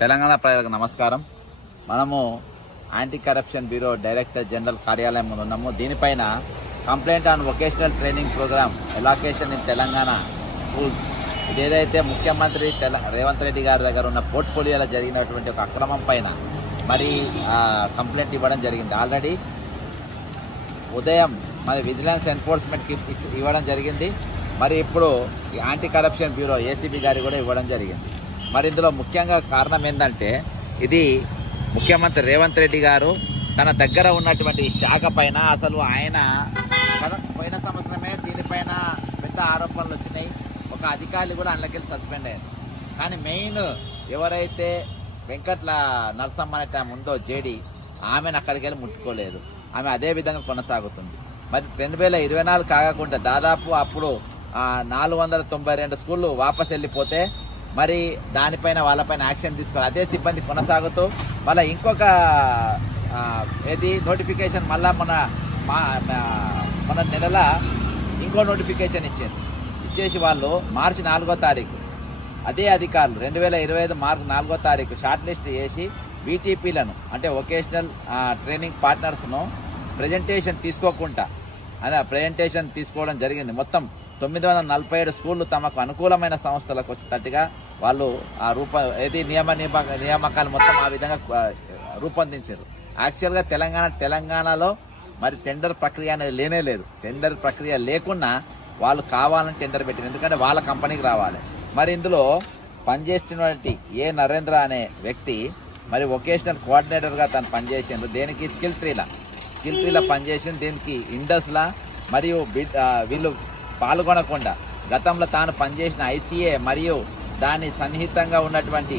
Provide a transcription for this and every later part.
తెలంగాణ ప్రజలకు నమస్కారం. మనము anti corruption bureau director general కార్యాలయం ఉన్నాము. దీనిపైన complaint on vocational training programme allocation in Telangana schools, ఇదేదైతే ముఖ్యమంత్రి రేవంత్ రెడ్డి గారి దగ్గర ఉన్న పోర్ట్ఫోలియోలో జరిగినటువంటి ఒక అక్రమం పైన మరి కంప్లైంట్ ఇవ్వడం జరిగింది. ఆల్రెడీ ఉదయం మరి విజిలెన్స్ ఎన్ఫోర్స్మెంట్కి ఇవ్వడం జరిగింది. మరి ఇప్పుడు యాంటీ కరప్షన్ బ్యూరో ఏసీబీ గారి కూడా ఇవ్వడం జరిగింది. మరి ఇందులో ముఖ్యంగా కారణం ఏంటంటే, ఇది ముఖ్యమంత్రి రేవంత్ రెడ్డి గారు తన దగ్గర ఉన్నటువంటి శాఖ పైన అసలు ఆయన పోయిన సంవత్సరమే దీనిపైన పెద్ద ఆరోపణలు వచ్చినాయి. ఒక అధికారి కూడా అందులోకెళ్ళి సస్పెండ్ అయ్యారు. కానీ మెయిన్ ఎవరైతే వెంకట్ల నరసమ్మ అనే ఉందో జేడీ, ఆమెను అక్కడికి వెళ్ళి ముట్టుకోలేదు. ఆమె అదే విధంగా కొనసాగుతుంది. మరి 2024 కాకుండా దాదాపు అప్పుడు 492 స్కూళ్ళు వాపస్ వెళ్ళిపోతే మరి దానిపైన వాళ్ళపైన యాక్షన్ తీసుకొని అదే సిబ్బంది కొనసాగుతూ మళ్ళీ ఇంకొక నోటిఫికేషన్ మళ్ళా మన నెల ఇంకో నోటిఫికేషన్ ఇచ్చేసి వాళ్ళు మార్చి 4వ తారీఖు అదే అధికారులు 2025 మార్చి 4వ తారీఖు షార్ట్ లిస్ట్ చేసి వీటీపీలను అంటే వొకేషనల్ ట్రైనింగ్ పార్ట్నర్స్ను ప్రెజెంటేషన్ తీసుకోవడం జరిగింది. మొత్తం 947 స్కూళ్ళు తమకు అనుకూలమైన సంస్థలకు వచ్చేటట్టుగా వాళ్ళు ఆ నియామకాలు మొత్తం ఆ విధంగా రూపొందించారు. యాక్చువల్గా తెలంగాణలో మరి టెండర్ ప్రక్రియ అనేది లేనే లేదు. టెండర్ ప్రక్రియ లేకున్నా వాళ్ళు కావాలని టెండర్ పెట్టారు, ఎందుకంటే వాళ్ళ కంపెనీకి రావాలి. మరి ఇందులో పనిచేస్తున్నటువంటి నరేంద్ర అనే వ్యక్తి మరి వొకేషనల్ కోఆర్డినేటర్గా తను పనిచేసిండ్రు. దేనికి స్కిల్ ట్రీలా పనిచేసింది. దీనికి ఇండస్లా మరియు వీళ్ళు పాల్గొనకుండా గతంలో తాను పనిచేసిన ఐసీఏ మరియు దాని సన్నిహితంగా ఉన్నటువంటి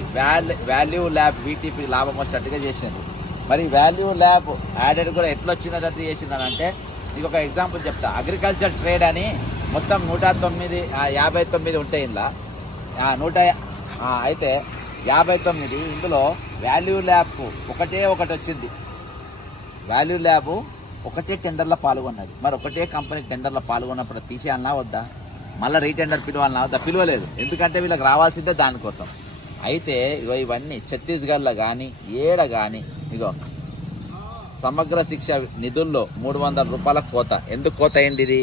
వాల్యూ ల్యాబ్ వీటీపీ లాభం వచ్చేటట్టుగా చేసింది. మరి వాల్యూ ల్యాబ్ యాడెడ్ కూడా ఎట్లా వచ్చినట్టు చేసిందనంటే, నీకు ఒక ఎగ్జాంపుల్ చెప్తా. అగ్రికల్చర్ ట్రేడ్ అని మొత్తం 159 ఉంటాయి. ఇందులో అయితే 59 ఇందులో వాల్యూ ల్యాబ్ ఒకటి వచ్చింది. వాల్యూ ల్యాబ్ ఒకటే టెండర్లో పాల్గొన్నది. మరి ఒకటే కంపెనీ టెండర్లో పాల్గొన్నప్పుడు తీసేయాలన్నా వద్దా, మళ్ళీ రీటెండర్ పిలవాలన్నా వద్దా? పిలవలేదు. ఎందుకంటే వీళ్ళకి రావాల్సిందే దానికోసం. అయితే ఇవన్నీ ఛత్తీస్గఢ్లో కానీ కానీ సమగ్ర శిక్ష నిధుల్లో 300 రూపాయల కోత. ఎందుకు కోత అయింది ఇది?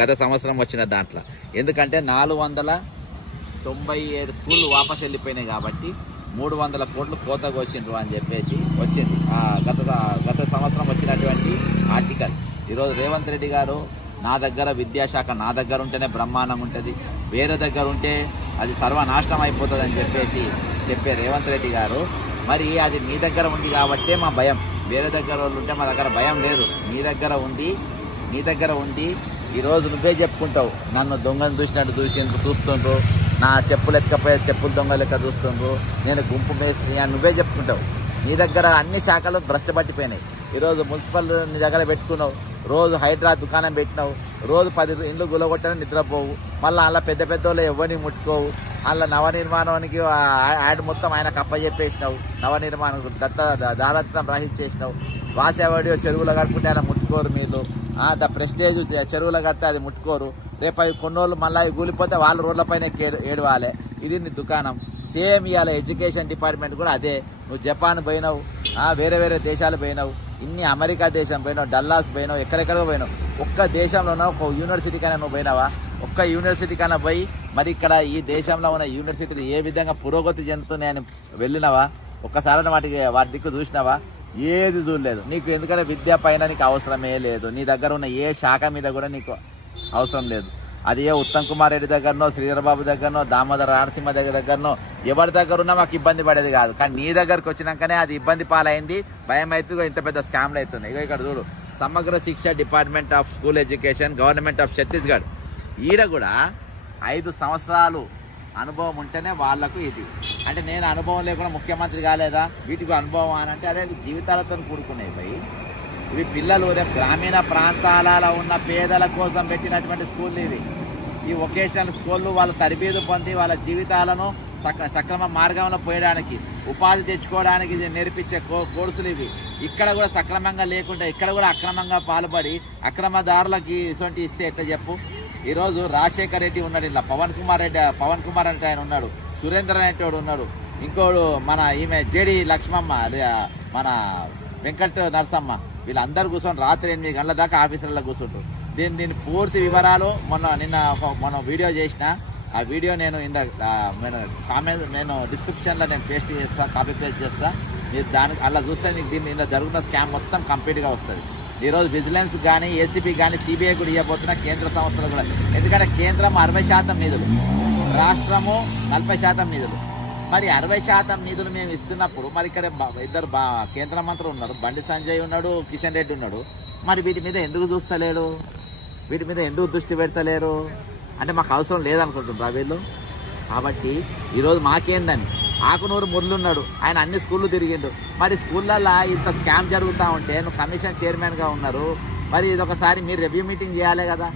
గత సంవత్సరం వచ్చిన దాంట్లో ఎందుకంటే 497 స్కూళ్ళు వాపస్ వెళ్ళిపోయినాయి కాబట్టి 300 కోట్లు కోత వచ్చిండ్రు అని చెప్పేసి వచ్చింది గత సంవత్సరం వచ్చినటువంటి ఆర్టికల్. ఈరోజు రేవంత్ రెడ్డి గారు నా దగ్గర విద్యాశాఖ నా దగ్గర ఉంటేనే బ్రహ్మాండంగా ఉంటుంది, వేరే దగ్గర ఉంటే అది సర్వనాశనం అయిపోతుంది అని చెప్పే రేవంత్ రెడ్డి గారు, మరి అది నీ దగ్గర ఉంది కాబట్టే మా భయం. వేరే దగ్గర వాళ్ళు ఉంటే మా దగ్గర భయం లేదు. నీ దగ్గర ఉంది. ఈరోజు నువ్వే చెప్పుకుంటావు, నన్ను దొంగను చూసినట్టు చూస్తుండ్రు, నా చెప్పులు ఎక్కకపోయే చెప్పులు దొంగ లెక్క చూస్తుండ్రు, నేను గుంపు మేసి అని నువ్వే చెప్పుకుంటావు. నీ దగ్గర అన్ని శాఖలు భ్రష్టు పట్టిపోయినాయి. ఈరోజు మున్సిపల్ నీ దగ్గర పెట్టుకున్నావు, రోజు హైడ్రా దుకాణం పెట్టినావు, రోజు 10 ఇండ్లు గులగొట్టని నిద్రపోవు, మళ్ళీ అలా పెద్ద వాళ్ళు ఎవరిని ముట్టుకోవు. అలా నవనిర్మాణానికి యాడ్ మొత్తం ఆయనకు అప్పచెప్పేసినావు. నవనిర్మాణం దారత్వం రాహించేసినావు. వాసేవాడియో చెరువులో కట్టుకుంటే ఆయన ముట్టుకోరు. మీరు ద ప్రెస్టేజ్ చెరువులో కడితే అది ముట్టుకోరు. రేపు అవి కొన్నోళ్ళు మళ్ళీ అవి కూలిపోతే వాళ్ళ రోడ్లపైన ఏడవాలి. ఇది నీ దుకాణం. సేమ్ ఇవాళ ఎడ్యుకేషన్ డిపార్ట్మెంట్ కూడా అదే. నువ్వు జపాన్ పోయినావు, వేరే దేశాలు పోయినావు, ఇన్ని అమెరికా దేశం పోయినావు, డల్లాస్ పోయినావు, ఎక్కడెక్కడో పోయినావు. ఒక్క దేశంలో ఒక యూనివర్సిటీకైనా నువ్వు పోయినావా? ఒక్క యూనివర్సిటీకైనా పోయి మరి ఇక్కడ ఈ దేశంలో ఉన్న యూనివర్సిటీలు ఏ విధంగా పురోగతి చెందుతున్నాయని వెళ్ళినావా? ఒక్కసారి వాటి దిక్కు చూసినావా? ఏది చూడలేదు. నీకు ఎందుకంటే విద్య పైన నీకు అవసరమే లేదు. నీ దగ్గర ఉన్న ఏ శాఖ మీద కూడా నీకు అవసరం లేదు. అది ఉత్తమ్ కుమార్ రెడ్డి దగ్గరనో, శ్రీధరబాబు దగ్గరనో, దామోదర నరసింహ దగ్గరనో ఎవరి దగ్గర ఉన్నా మాకు ఇబ్బంది పడేది కాదు. కానీ నీ దగ్గరకు వచ్చినాకనే అది ఇబ్బంది పాలైంది. భయం అయితే ఇంత పెద్ద స్కామ్లు అవుతున్నాయి. ఇక్కడ చూడు, సమగ్ర శిక్ష department of school education government of Chhattisgarh. ఈడ కూడా 5 సంవత్సరాలు అనుభవం ఉంటేనే వాళ్లకు ఇది. అంటే నేను అనుభవం లేకుండా ముఖ్యమంత్రి కాలేదా? వీటికి అనుభవం అని అంటే అదే జీవితాలతో కూడుకునేవి పోయి. ఇవి పిల్లలు గ్రామీణ ప్రాంతాలలో ఉన్న పేదల కోసం పెట్టినటువంటి స్కూళ్ళు ఇవి. ఈ వొకేషనల్ స్కూళ్ళు వాళ్ళు తరబేదు పొంది వాళ్ళ జీవితాలను సక్రమ మార్గంలో పోయడానికి, ఉపాధి తెచ్చుకోవడానికి నేర్పించే కోర్సులు ఇవి. ఇక్కడ కూడా సక్రమంగా లేకుండా ఇక్కడ కూడా అక్రమంగా పాల్పడి అక్రమదారులకి ఇటువంటి ఇస్తే ఎట్లా చెప్పు? ఈరోజు రాజశేఖర్ రెడ్డి ఉన్నాడు, ఇలా పవన్ కుమార్ అంటే ఆయన ఉన్నాడు, సురేంద్ర అనేటోడు ఉన్నాడు, ఇంకోడు మన ఈమె జేడి లక్ష్మమ్మ, మన వెంకట్ నరసమ్మ, వీళ్ళందరూ కూర్చొని రాత్రి 8 గంటల దాకా ఆఫీసులలో కూర్చుంటారు. దీని పూర్తి వివరాలు మొన్న వీడియో చేసిన, ఆ వీడియో నేను నేను డిస్క్రిప్షన్లో నేను పేస్ట్ చేస్తా, కాపీ పేస్ట్ చేస్తా. మీరు దానికి అలా చూస్తే మీకు ఇందులో జరుగుతున్న స్కామ్ మొత్తం కంప్లీట్గా వస్తుంది. ఈరోజు విజిలెన్స్ కానీ, ఏసీబీ కానీ, సిబిఐ కూడా ఇవ్వబోతున్న కేంద్ర సంస్థలు కూడా. ఎందుకంటే కేంద్రం 60% నిధులు, రాష్ట్రము 40% నిధులు. మరి 60% నిధులు మేము ఇస్తున్నప్పుడు మరి ఇక్కడ ఇద్దరు కేంద్ర మంత్రులు ఉన్నారు, బండి సంజయ్ ఉన్నాడు, కిషన్ రెడ్డి ఉన్నాడు. మరి వీటి మీద ఎందుకు చూస్తలేడు? వీటి మీద ఎందుకు దృష్టి పెడతలేరు? అంటే మాకు అవసరం లేదనుకుంటున్నారా వీళ్ళు? కాబట్టి ఈరోజు మాకేందని ఆకునూరు మురళున్నాడు, ఆయన అన్ని స్కూళ్ళు తిరిగిండు. మరి స్కూళ్ళల్లో ఇంత స్కామ్ జరుగుతూ ఉంటే నువ్వు కమిషన్ చైర్మన్గా ఉన్నారు, మరి ఇదొకసారి మీరు రివ్యూ మీటింగ్ చేయాలి కదా.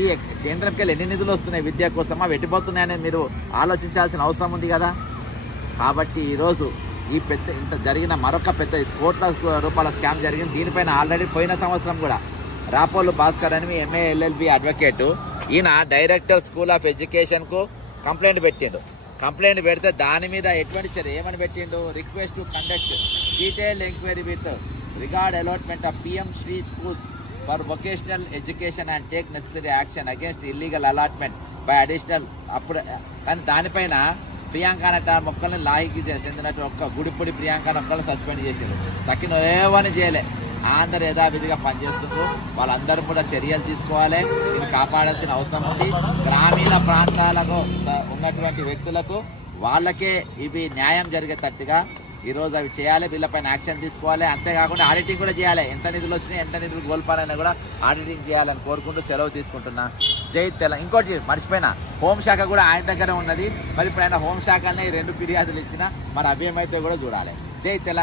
ఈ కేంద్రంకి వెళ్ళి ఎన్ని నిధులు వస్తున్నాయి విద్య కోసం, అవి వెట్టిపోతున్నాయని మీరు ఆలోచించాల్సిన అవసరం ఉంది కదా. కాబట్టి ఈరోజు ఇంత జరిగిన మరొక పెద్ద కోట్ల రూపాయల స్కామ్ జరిగింది. దీనిపైన ఆల్రెడీ పోయిన సంవత్సరం కూడా రాపోలు భాస్కర్ అని ఎంఏ ఎల్ఎల్బి అడ్వకేటు, ఈయన డైరెక్టర్ స్కూల్ ఆఫ్ ఎడ్యుకేషన్కు కంప్లైంట్ పెట్టిండు. కంప్లైంట్ పెడితే దాని మీద ఎటువంటి చర్య ఏమని పెట్టిండు? Request to conduct detailed enquiry with regard allotment of PM Shri schools for vocational education and take necessary action against illegal allotment by additional. అప్పుడు కానీ దానిపైన ప్రియాంక నట మొక్కల్ని లాహికి చెందినట్టు ఒక్క గుడిపొడి ప్రియాంక మొక్కల్ని సస్పెండ్ చేశారు. తక్కిన ఏమని చేయలే, అందరు యథావిధిగా పనిచేస్తున్నారు. వాళ్ళందరూ కూడా చర్యలు తీసుకోవాలి, దీన్ని కాపాడాల్సిన అవసరం ఉంది. గ్రామీణ ప్రాంతాలలో ఉన్నటువంటి వ్యక్తులకు వాళ్ళకే ఇవి న్యాయం జరిగేటట్టుగా ఈరోజు అవి చేయాలి, వీళ్ళపైన యాక్షన్ తీసుకోవాలి. అంతేకాకుండా ఆడిటింగ్ కూడా చేయాలి, ఎంత నిధులు వచ్చినాయి, ఎంత నిధులు కోల్పోయినా కూడా ఆడిటింగ్ చేయాలని కోరుకుంటూ సెలవు తీసుకుంటున్నా. జై తెలంగాణ. ఇంకోటి మర్చిపోయినా, హోంశాఖ కూడా ఆయన దగ్గర ఉన్నది. మరి ఇప్పుడు ఆయన హోంశాఖనే 2 ఫిర్యాదులు ఇచ్చినా మరి అవేమైతే కూడా చూడాలి. జై తెలంగాణ.